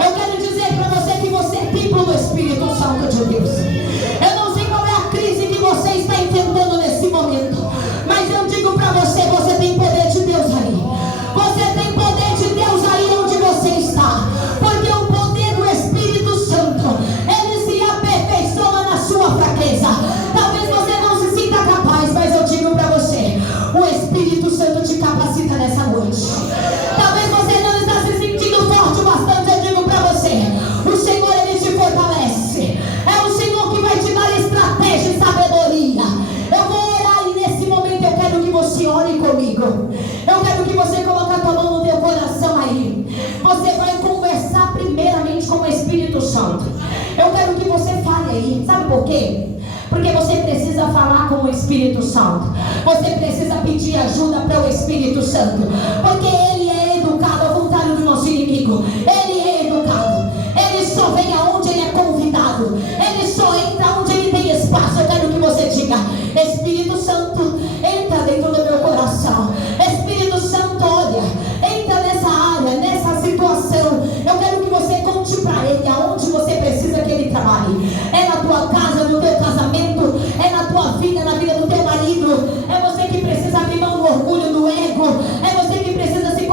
Eu quero dizer para você que você é templo do Espírito Santo de Deus. Eu não sei qual é a crise que você está enfrentando nesse momento, mas eu digo para você, você tem poder de Deus aí. Você tem poder de Deus aí onde você está, porque o poder do Espírito Santo, ele se aperfeiçoa na sua fraqueza. Talvez você não se sinta capaz, mas eu digo para você, o Espírito Santo te capacita nessa noite. Talvez você não está se sentindo forte bastante, eu digo para você, o Senhor, ele te fortalece. É o Senhor que vai te dar estratégia e sabedoria. Eu vou orar e nesse momento eu quero que você ore comigo. Eu quero que você coloque a tua mão no teu coração aí. Você vai conversar primeiramente com o Espírito Santo. Eu quero que você fale aí. Sabe por quê? Porque você precisa falar com o Espírito Santo. Você precisa pedir ajuda para o Espírito Santo, porque ele é educado, ao contrário do nosso inimigo. Ele é educado. Ele só vem aonde ele é convidado. Ele só entra onde ele tem espaço. Eu quero que você diga: Espírito Santo, entra dentro do meu coração. Espírito Santo, olha, entra nessa área, nessa situação. Eu quero que você conte para ele aonde você precisa que ele trabalhe. É na tua casa, no teu casamento, é na tua vida, na vida do teu marido. É você que precisa abrir mão do orgulho, do ego. É você que precisa se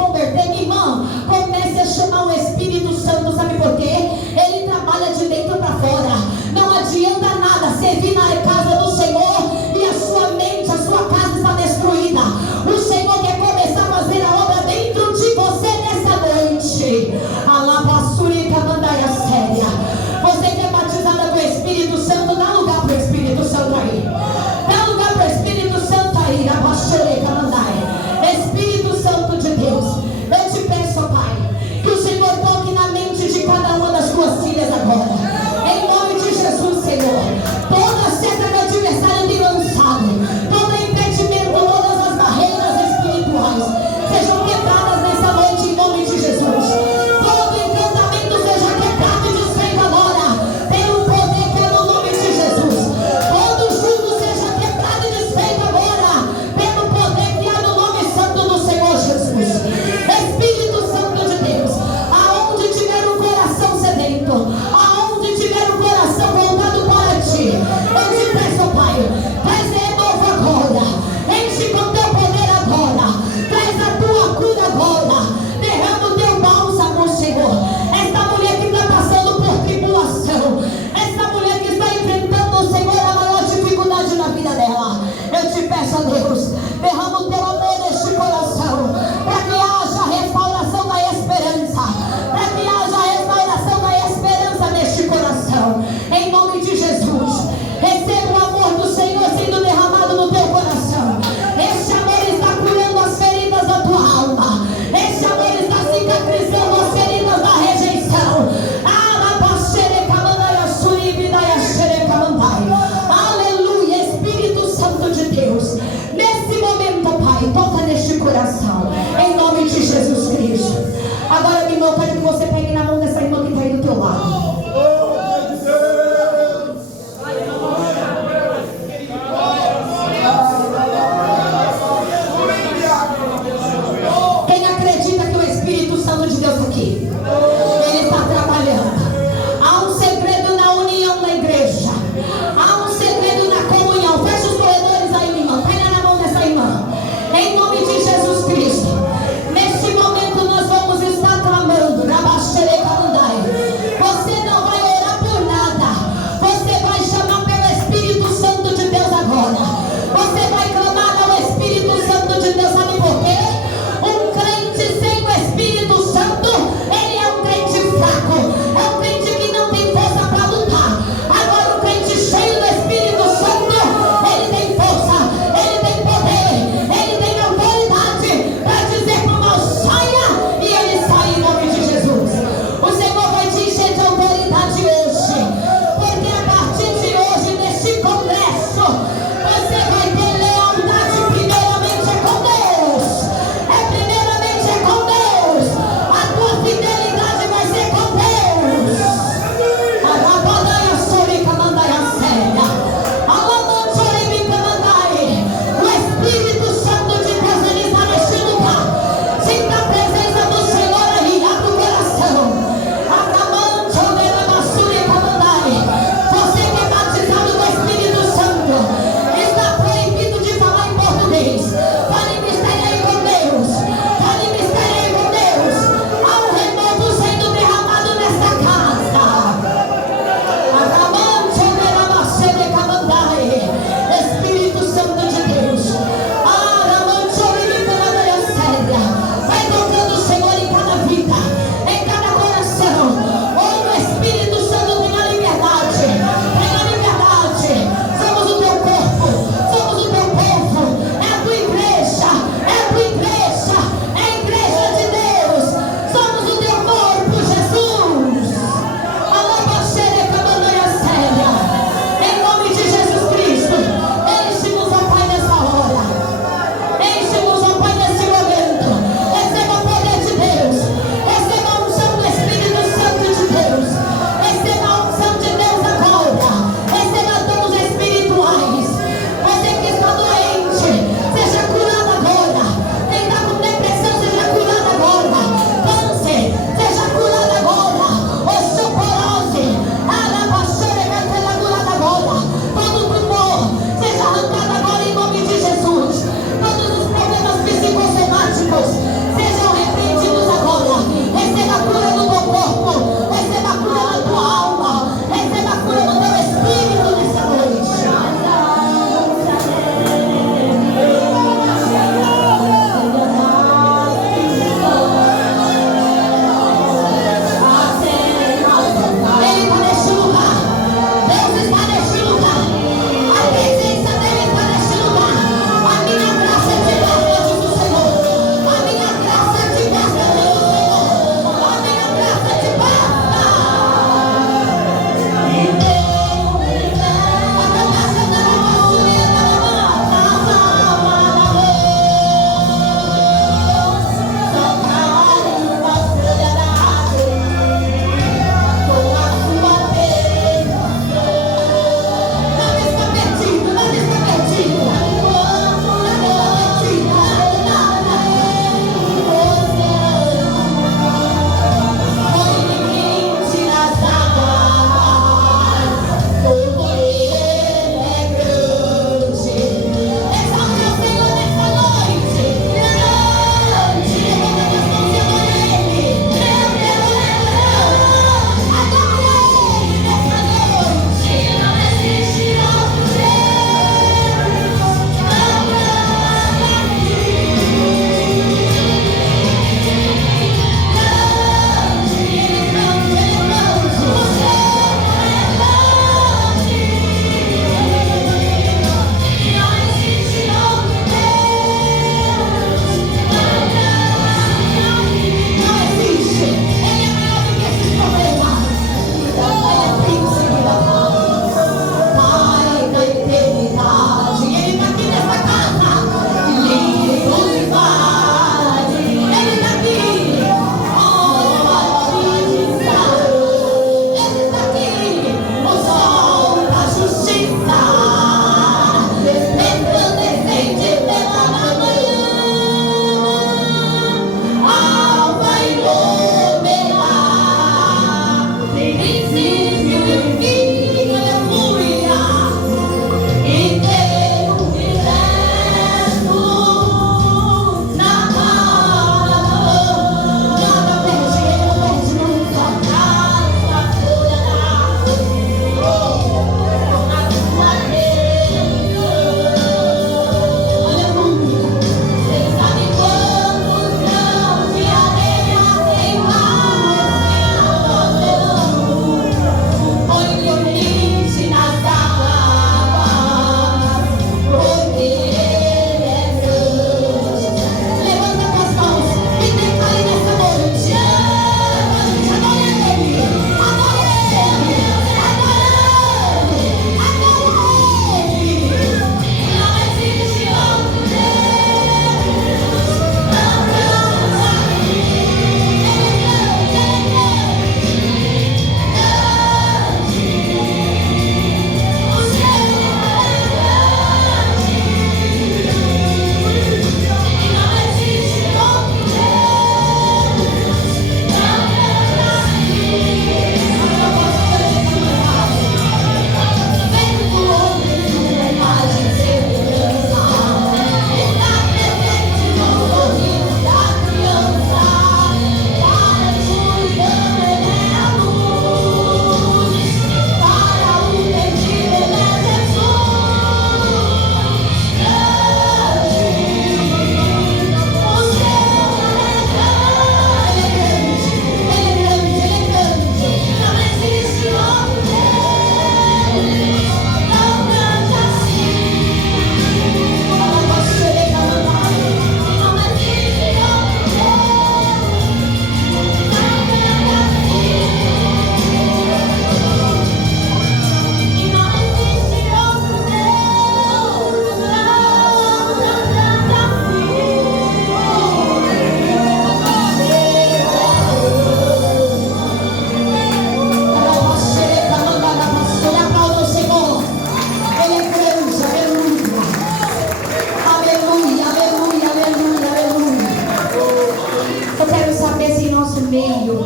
Eu quero saber se em nosso meio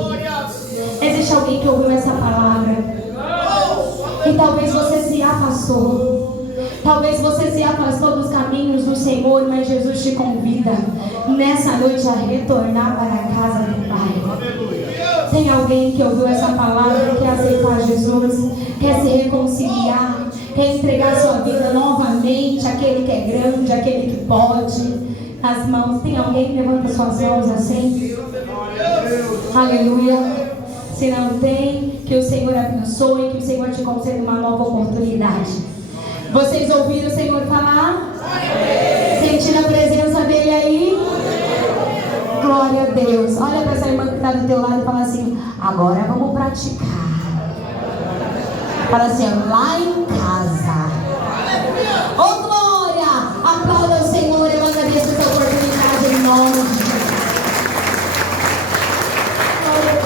existe alguém que ouviu essa palavra e talvez você se afastou. Talvez você se afastou dos caminhos do Senhor, mas Jesus te convida nessa noite a retornar para a casa do Pai. Tem alguém que ouviu essa palavra, quer aceitar Jesus, quer se reconciliar, quer entregar sua vida novamente àquele que é grande, àquele que pode, nas mãos. Tem alguém que levanta suas mãos assim? Aleluia. Se não tem, que o Senhor abençoe, que o Senhor te conceda uma nova oportunidade. Vocês ouviram o Senhor falar? Sentindo a presença dele aí? Glória a Deus. Olha para essa irmã que está do teu lado e fala assim: agora vamos praticar. Fala assim: lá em casa